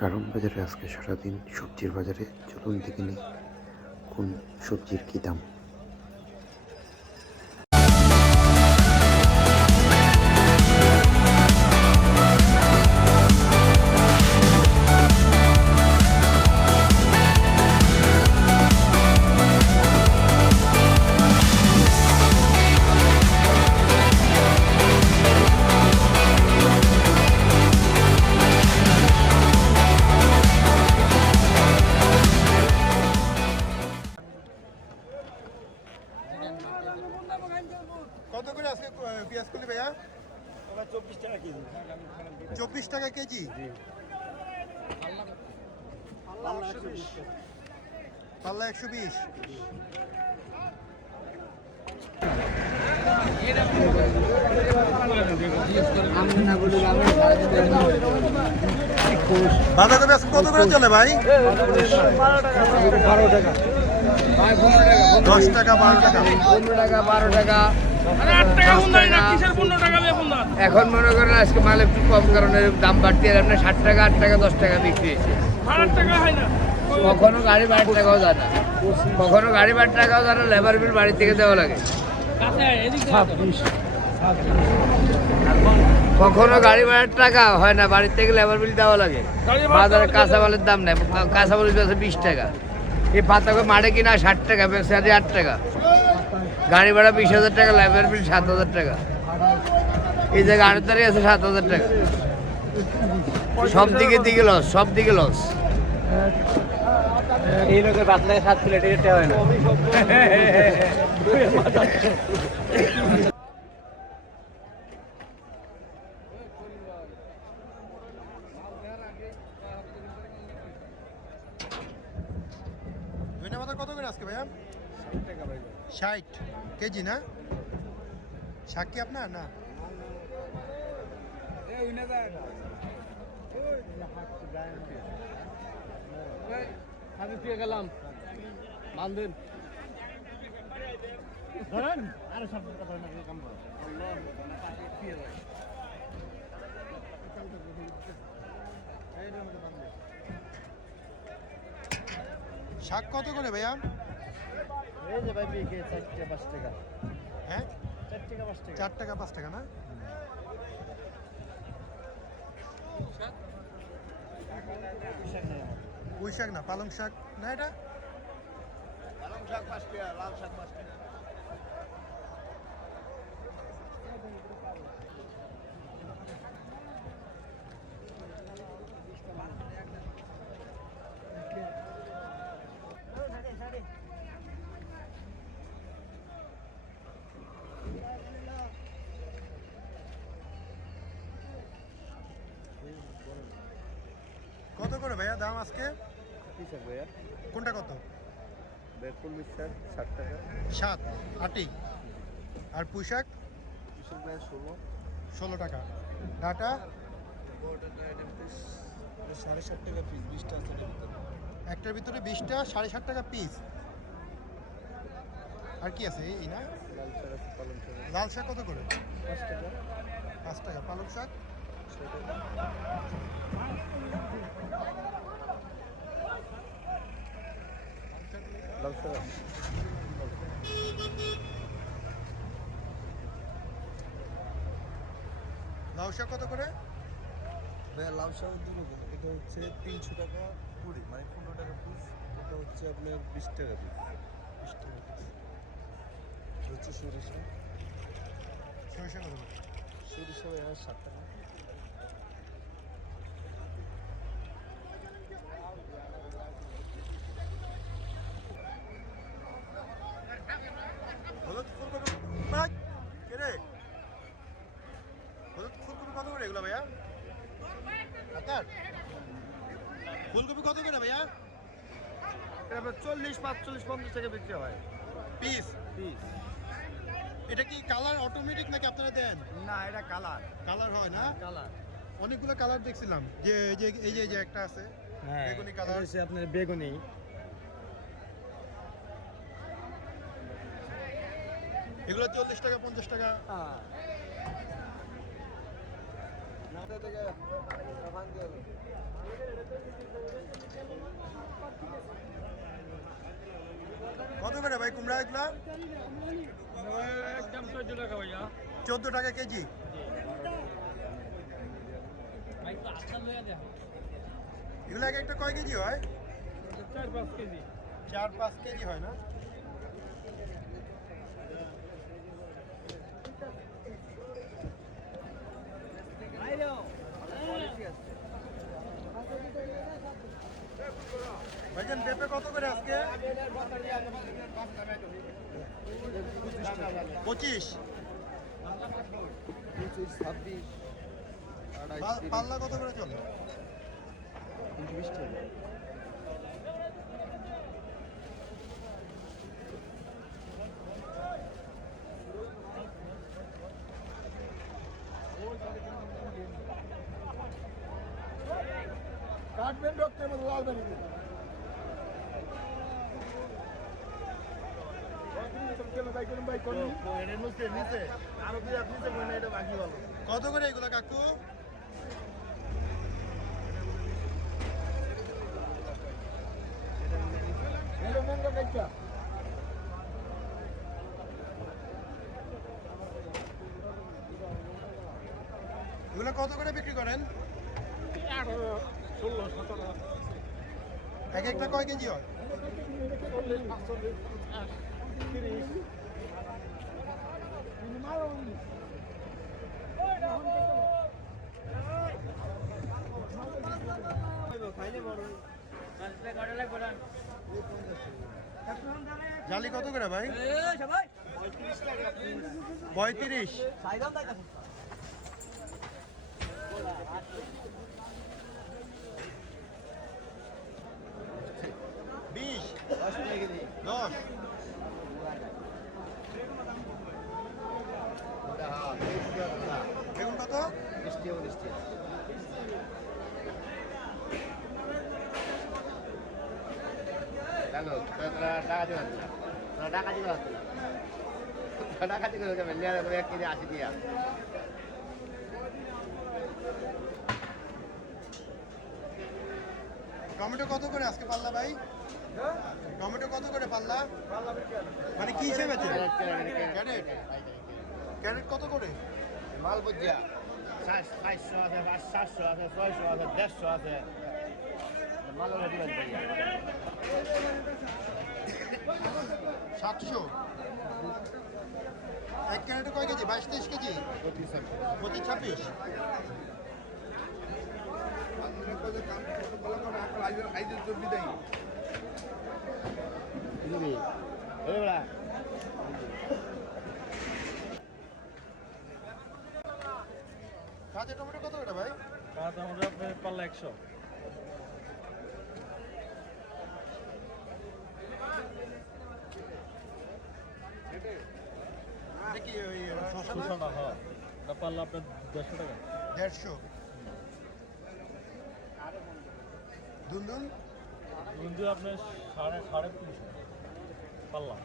কারণ বাজারে আজকে সারাদিন সবজির বাজারে চলুন দেখে নিই কোন সবজির কী দাম। কত করে আজকে পেঁয়াজ কলি ভাইয়া? 24 টাকা কেজি। 24 টাকা কেজি। পাল্লা 120। বাঁধাকপি আজকে কত করে চলে ভাই? 12 টাকা। 10 টাকা 12 টাকা 15 টাকা 12 টাকা। এখন মনে করেন আজকে মাল একটু কম কারণে দাম বাড়তি, আপনার 60 টাকা 8 টাকা 10 টাকা বিক্রি হয়েছে। কখনো গাড়ি 12 টাকাও যায় না, কখনো গাড়ি 12 টাকাও যায় না, লেবার বিল বাড়ি থেকে দেওয়া লাগে। কখনো গাড়ি 12 টাকা হয় না, বাড়ির থেকে লেবার বিল দেওয়া লাগে। বাজারে কাঁচা মালের দাম নেই, কাঁচা মালের বেচে 20 টাকা। এই পাতাকে মাঠে কিনা 60 টাকা, বেচে 8 টাকা। গাড়ি ভাড়া 20,000 টাকা, লেবার বিল 7,000 টাকা। এই জায়গায় আড়তদারি আছে 7,000 টাকা। সব দিকে লস, সব দিকে লস। এই লোকের বাতলায় 7 প্লেট এটা হয় না। ধনে পাতা কত করে আজকে ভাইয়া? 60 কেজি না? শাক কি আপনার না? গেলাম বান্ধেন ধরেন আরে সব কাম করো। শাক কত করে ভাইয়া? এই যে ভাই বিকে 4 টাকা 5 টাকা। হ্যাঁ 4 টাকা 5 টাকা। 4 টাকা 5 টাকা না? পুঁই শাক না, পালং শাক না এটা? পালং শাক 5 টাকা, লাল শাক 5 টাকা। কত করে ভাইয়া দাম আজকে? কি শাক ভাইয়া? কোনটা কত? বেগুন শাক 60 টাকা। 7 8 আর পুঁই শাক কি শাক ভাইয়া 16 টাকা। ডাটা 7.5 টাকা পিস, 20 টাকা আছে। একটার ভিতরে 20টা 7.5 টাকা পিস। আর কি আছে এই না? লাল শাক আছে, পালং শাক আছে লাল শাক কত করে? 5 টাকা। 5 টাকা। পালং শাক 6 টাকা। লাল শাক আছে। লাউ শাক কত করে? ভাইয়া লাউ শাক দুরকম, এটা হচ্ছে 300 টাকা কুড়ি, মানে 15 টাকা পিস। এটা হচ্ছে আপনার 20 টাকা পিস। 20 টাকা পিস। এটা হচ্ছে সরিষা। সরিষা কত করে? সরিষা ভাইয়া 7 টাকা। হলুদ ফুলকপি ভাই কে রে? হলুদ ফুলকপি কত করে এগুলো ভাইয়া? আপনার ফুলকপি কত করে ভাইয়া? এটা 40, 45, 50 টাকা বিক্রি হয় পিস। পিস। এটা কি কালার অটোমেটিক নাকি আপনারা দেন? না, এটা কালার। কালার হয় না? কালার। অনেকগুলো কালার দেখছিলাম, যে এই যে একটা আছে বেগুনি কালার। হচ্ছে আপনার বেগুনি। এগুলো 40 টাকা 50 টাকা। হ্যাঁ। কুমড়া এগুলা একদম 14 টাকা ভাইয়া 14 টাকা কেজি। ভাই তো আটটা লইয়া দেন এগুলো এক একটা কয় কেজি হয়? 4-5 কেজি 4-5 কেজি হয় না? ভাইজান পেঁপে কত করে আজকে? 25। 26, 28, পাল্লা কত করে চলে? 20 টাকা। কাটবেন ডক্টর মতো লাল বেরি কত করে এগুলো কাকু? এগুলো কত করে বিক্রি করেন? 18-16-17 এক একটা কয় কেজি হয়? 30 জালি কত করে ভাই? 35। বিশ 10। বেগুন কত? টমেটো কত করে আজকে পাল্লা ভাই? টমেটো কত করে পাল্লা? মানে কি হিসেবে আছে? ক্যারেট ক্যারেট কত করে? মাল বুঝিয়া 400 আছে 700 আছে 600 আছে 150 আছে মাল দিবেন 700। এক ক্যারেটে কয় কেজি? 22-23 কেজি? 25-26। কাঁচা টমেটো কত করে ভাই? কাঁচা আমরা আপনার পাল্লা 100 এটা কি ওই শসা না? সুষমা হ্যাঁ এটা পাল্লা আপনার 150 টাকা 150। দুন্দুন বন্ধু আপনার 350 পাল্লা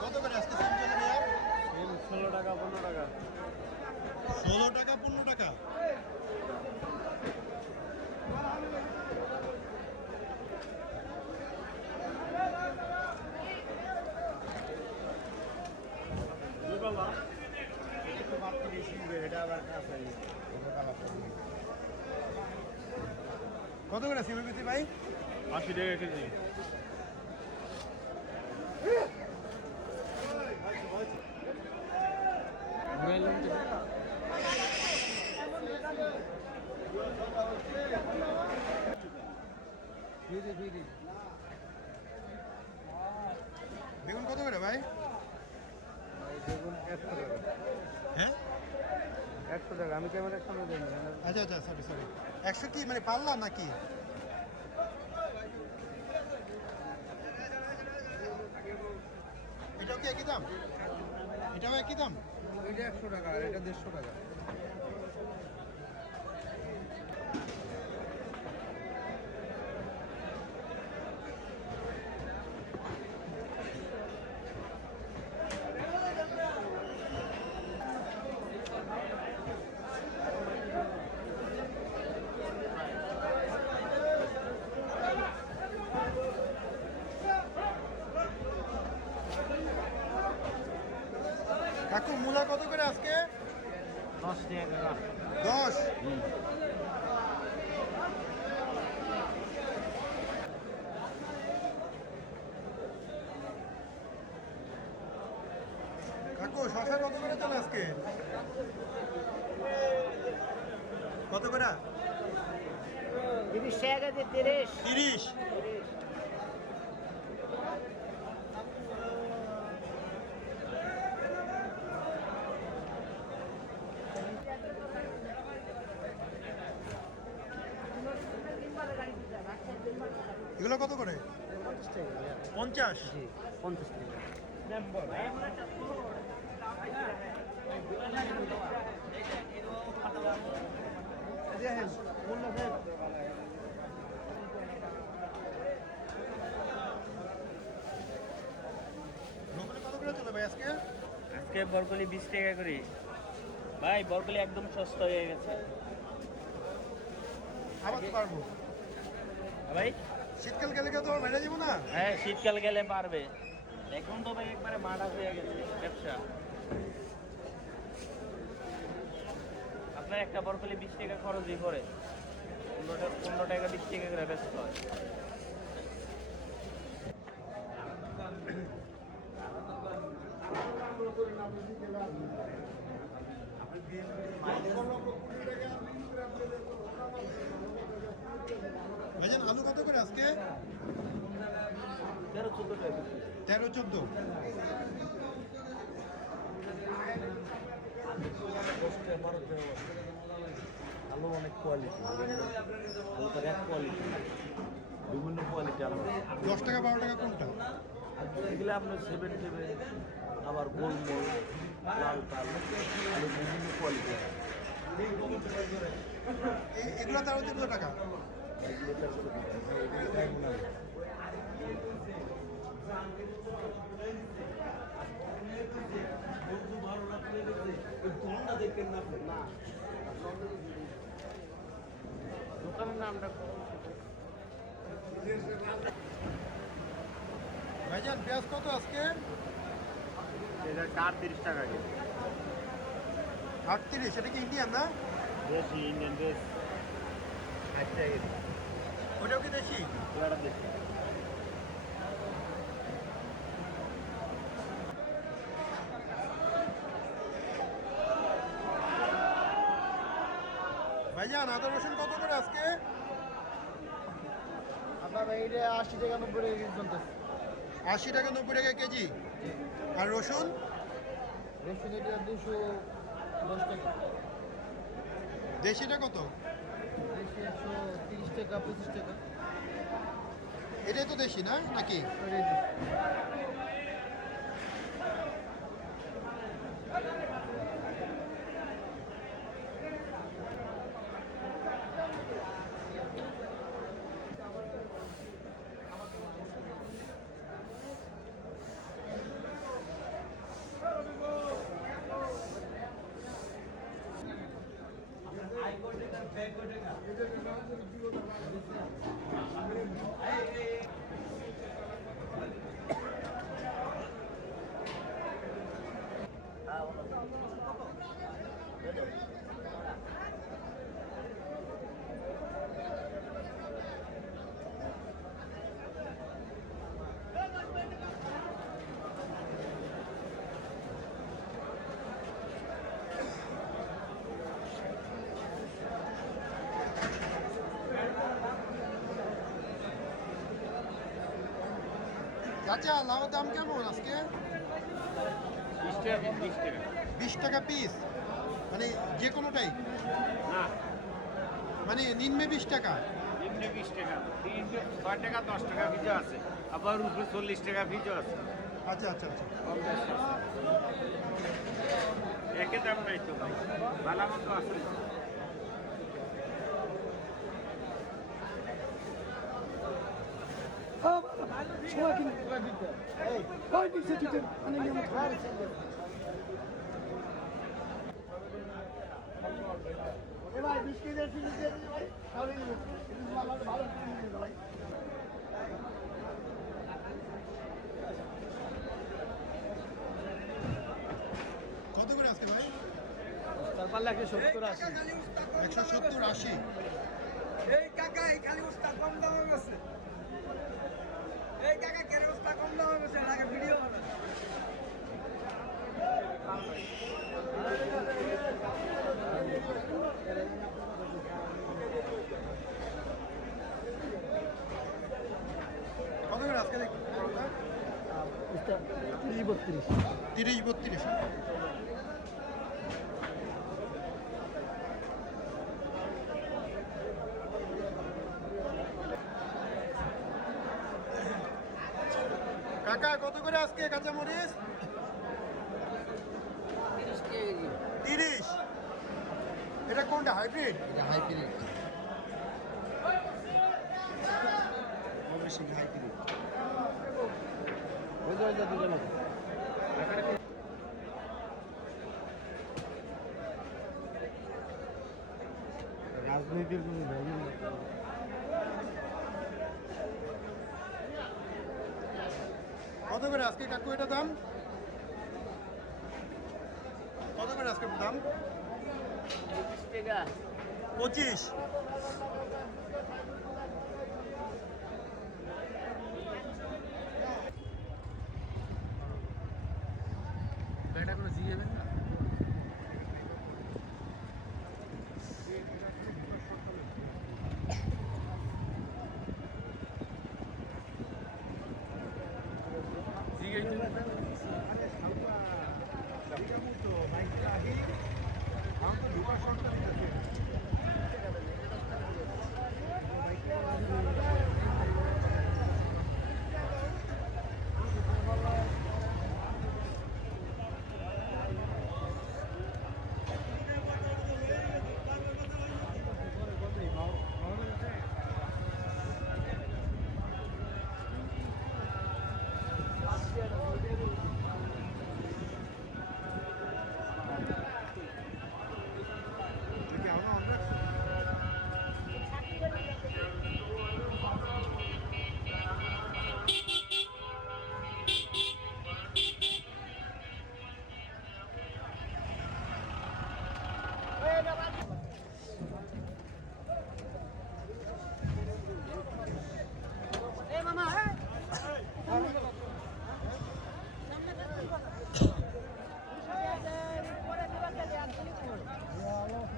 কত করে আজকে সিম চলে ভাইয়া? 16 টাকা 15 টাকা 16 টাকা 15 টাকা। দুই পাল্লা কত করে সিমের বিক্রি ভাই? 80 টাকা কেজি বেগুন কত করে ভাই? হ্যাঁ 100 টাকা। আমি ক্যামেরার সামনে দেন না। আচ্ছা আচ্ছা সরি সরি 100 কি মানে পাল্লা নাকি? এটাও কি একই দাম? এটাও একই দাম? এটা 100 টাকা আর এটা 150 টাকা। কাকু মূলা কত করে আজকে? 10 টাকা। 10। কাকু শশা কত করে চলে আজকে? কত করে? 30 টাকা দিয়ে 30। এগুলো কত করে? 50। 50 টাকা। ব্রকলি কত করে চলে ভাই আজকে? আজকে বরকলি 20 টাকা করে। ভাই বরকলি একদম সস্তা হয়ে গেছে। আবার তো পারবো। ভাই শীতকাল গেলে তো মেরে যাবো না। হ্যাঁ শীতকাল গেলে পারবে। এখন তো ভাই একবারে মাঠা হয়ে গেছে ব্যবসা। আপনার একটা বরকলি 20 টাকা খরচই পড়ে। 15 টাকা 20 টাকা করে ব্যস্ত হয়। ভাইজান আলু কত করে আজকে? 13-14 টাকা। 13-14। আলু অনেক কোয়ালিটি, আলুটার এক কোয়ালিটি, বিভিন্ন কোয়ালিটি আলু। 10 টাকা 12 টাকা কোনটা? এগুলো আপনার 7-7, আবার গোলমোল, লাল তাল, আলু বিভিন্ন কোয়ালিটি। এগুলো 13-14 টাকা। এগুলো 13 টাকা, এগুলো খাই মনে হয়। দোকানের নামটা ভাইজান পেঁয়াজ কত আজকে? এটা 30 টাকা কেজি। 38। এটা কি ইন্ডিয়ান না? দেশি ইন্ডিয়ান দেশ 60 টাকা কেজি। ওটাও কি দেশি? এটা দেশি। ভাইজান আদা রসুন কত করে আজকে? আপনার এইটা 80 টাকা 90 টাকা কেজি চলতেছে। 80 টাকা 90 টাকা কেজি। আর রসুন? রসুন এটা 210 টাকা, দেশিটা কত? দেশি 130 টাকা 25 টাকা। এটাই তো দেশি না নাকি? চাচা লাউয়ের দাম কেমন আজকে? 20 টাকা 20 টাকা। 20 টাকা পিস, মানে যে কোনোটাই? না মানে নিম্নে 20 টাকা? এমনি 20 টাকা। 6 টাকা 10 টাকা ভিজা আছে। আবার উপরে 40 টাকা ভিজা আছে। আচ্ছা আচ্ছা আচ্ছা। একে দাম নাই তো ভাই। ভালো মতো আছে। ভাই 20 কেজি ভাই তাহলে ভালো ভালো ভাই। আজকে ভাই? তার পারলে 170 80 170 80। এই কাকা এই খালি উস্তাদ কম দামে গেছে এই কাকা কেন উস্তাদ কম দামে গেছে আগে ভিডিও বানা কত করে আজকে দেখি? 30 32। কাকা কত করে আজকে কাঁচামরিচ? 30। এটা কোনটা হাইব্রিড? হাইব্রিড অবশ্যই হাইব্রিড। ওই যে দুটো লোক রাজনীতির কোনো ভ্যালু নেই কত করে আজকে কাকু এটা দাম? কত করে আজকে দাম? 25। এটা কোনো জিগেবেন না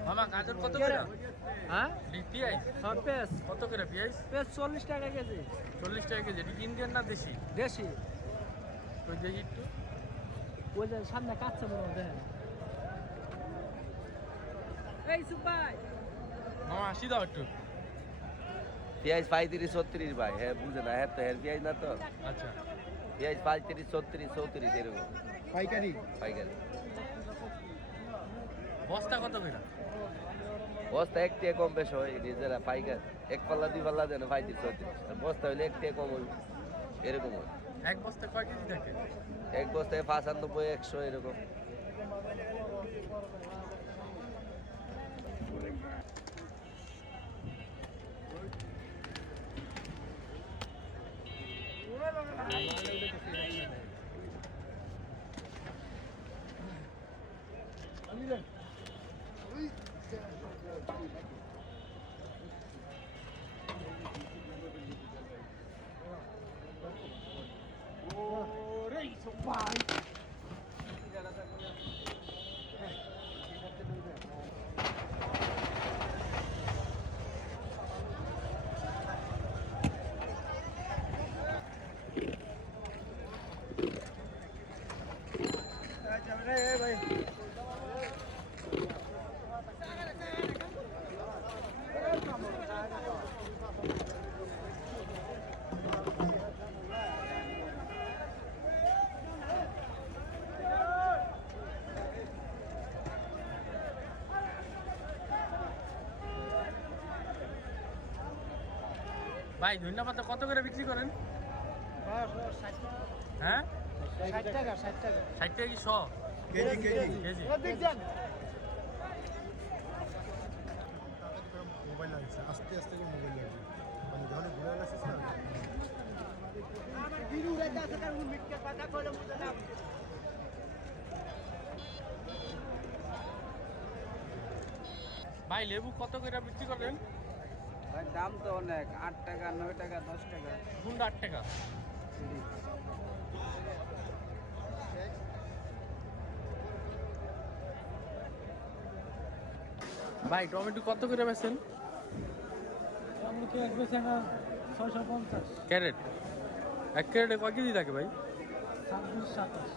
মামা গাজর কত করে? হ্যাঁ পেঁয়াজ পেঁয়াজ কত করে পেঁয়াজ? পেঁয়াজ 40 টাকা কেজি 40 টাকা কেজি। এটা কি ইন্ডিয়ান না দেশি? দেশি ওই দেখি একটু ওই যে সামনে কাচ্চা মনে হয় দেখেন এই সুপাই মামা 80 দাও একটু। পেঁয়াজ 35 36 ভাই, হ্যাঁ বুঝে না, হ্যাঁ তো হ্যাঁ পেঁয়াজ না তো, আচ্ছা পেঁয়াজ 35 36 34 এরকম পাইকারি। পাইকারি। বস্তা কত করে? বস্তা এক টাকা কম বেশ হয়, নিজেরা পাইকার এক পাল্লা 2 পাল্লা দেন 35 36, আর বস্তা হইলে এক টাকা কম হয়, এরকম হয়। এক বস্তা কয় কেজি থাকে? এক বস্তায় 95 100 এরকম। ভাই ধনিয়া পাতা কত করে বিক্রি করেন? হ্যাঁ 60 টাকা 60 টাকা 60 টাকা কি 100 কেজি কেজি। কেজি? মোবাইল লাগছে, আস্তে আস্তে করে মোবাইল লাগছে, মানে যখন ঘুরে লাগছে না আমার ভিডিও রেখে আছে কারণ মিটকে কথা কইলে বুঝে না ভাই লেবু কত করে বিক্রি করেন? ভাই দাম তো অনেক, 8 টাকা 9 টাকা 10 টাকা। কোনটা 8 টাকা? ভাই টমেটো কত করে বেচেন? ক্যারেট? 1 ক্যারেটে কয় কেজি থাকে ভাই? 26-27।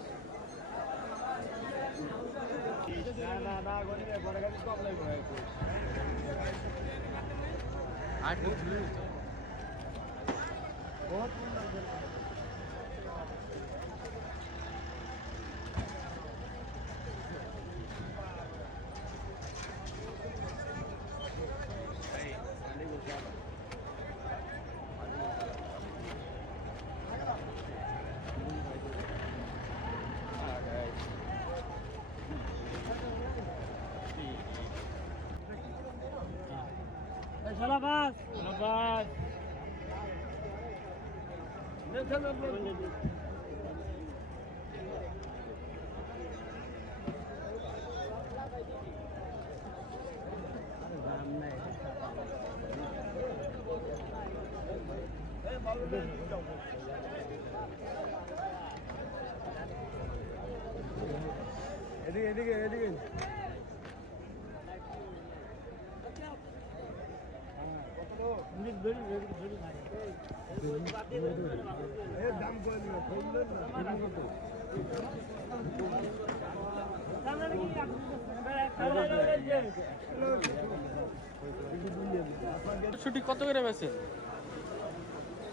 ছুটি কত করে বেচেন?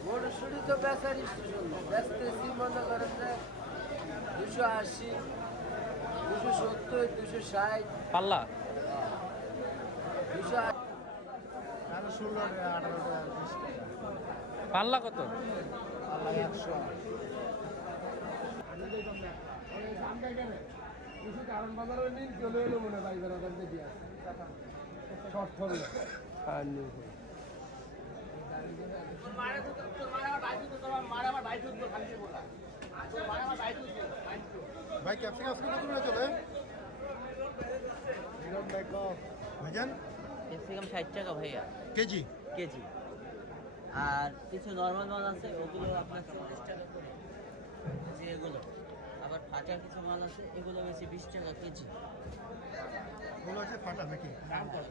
মটরশুঁটি তো বেচার স্টেশন, বেচতেছি মনে করেন যে 280, 270, 260 পাল্লা? 280। পাল্লা কত? ভাই ক্যাপসিকাম আজকে কত করে চলে? ভাইজান ক্যাপসিকাম 60 টাকা ভাইয়া কেজি। কেজি। আর কিছু নর্মাল মাল আছে ওগুলো আপনার 40 টাকা করে যে এগুলো। আবার ফাটা কিছু মাল আছে এগুলো বেশি 20 টাকা কেজি। ওগুলো আছে ফাটা নাকি? দাম কর।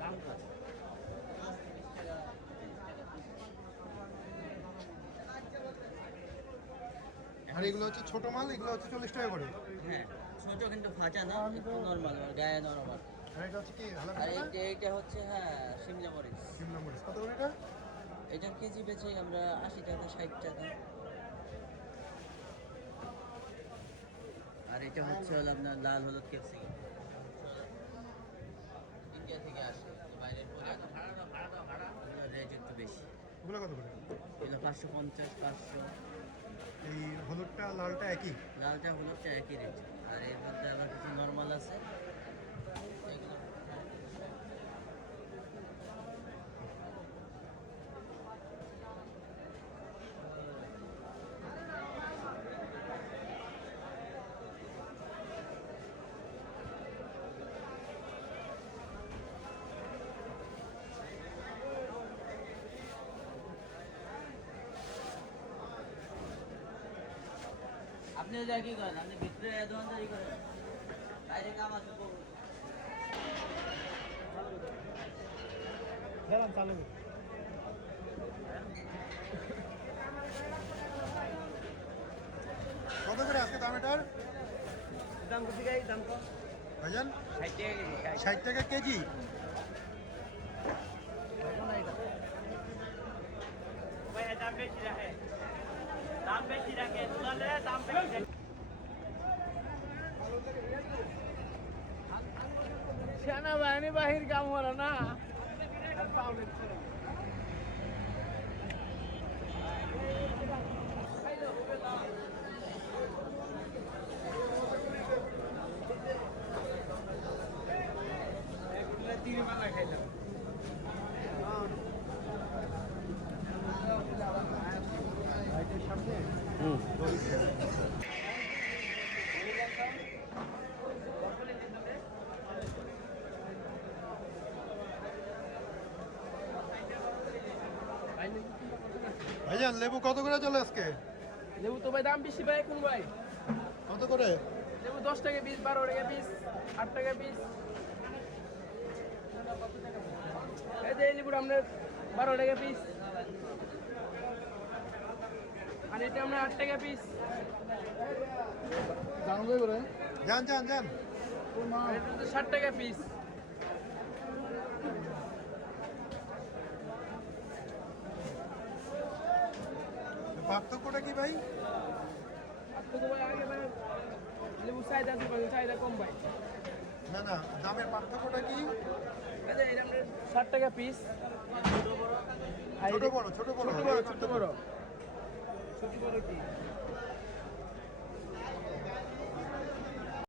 আর এগুলো হচ্ছে ছোট মাল, এগুলো হচ্ছে 40 টাকা করে। হ্যাঁ ছোট কিন্তু ফাটা না, একটু নর্মাল গায়ে নরমাল। আর এটা হচ্ছে কি আর এইটা হচ্ছে হ্যাঁ শিমলা মরিচ। শিমলা মরিচ কত করে এটা? এটার কেজি বেচে আমরা 80 টাকা 60 টাকা। আর এটা হচ্ছে হলো আপনার লাল হলুদ ক্যাপসিকাম, ইন্ডিয়া থেকে আসে, বাইরের রেট একটু বেশি। ওগুলো কত করে? এগুলো 550, 500। এই হলুদটা লালটা একই? লালটা হলুদটা একই রেট। আর এর মধ্যে আবার কিছু নর্মাল আছে এগুলো। আপনি ওই জায়গায় কি করেন? আপনি ভিতরে দোকানদারি করেন, বাইরে কাম আছে তো। কত করে আজকে দাম এটার? দাম কত গাই? দাম কত? ভাইজান 60 টাকা কেজি। 60 টাকা কেজি। দাম বেশি রাখে, দাম বেশি রাখে, তুলালে দাম বেশি রাখে। সেনাবাহিনী বাহির কাম হলো না। ভাইজান লেবু কত করে চলে আজকে? লেবু তো ভাই দাম বেশি ভাই এখন ভাই। কত করে? লেবু 10 টাকা পিস, 12 টাকা পিস, 8 টাকা পিস। এই যে এই লেবুটা আপনার 12 টাকা পিস। আর এটা আপনার 8 টাকা পিস। যান যান যান। আর এটা হচ্ছে 60 টাকা পিস। পার্থক্যটা কি ভাই? আর তো ভাই আগে ভাই লেবু চাহিদা আছে ভাই, চাহিদা কম ভাই। না না, দামের পার্থক্যটা কি? এই যে এটা আপনার 60 টাকা পিস। আর ছোট এটা- বড় ছোট বড় ছোট বড়, ছোট বড়। ছোট বড় কি?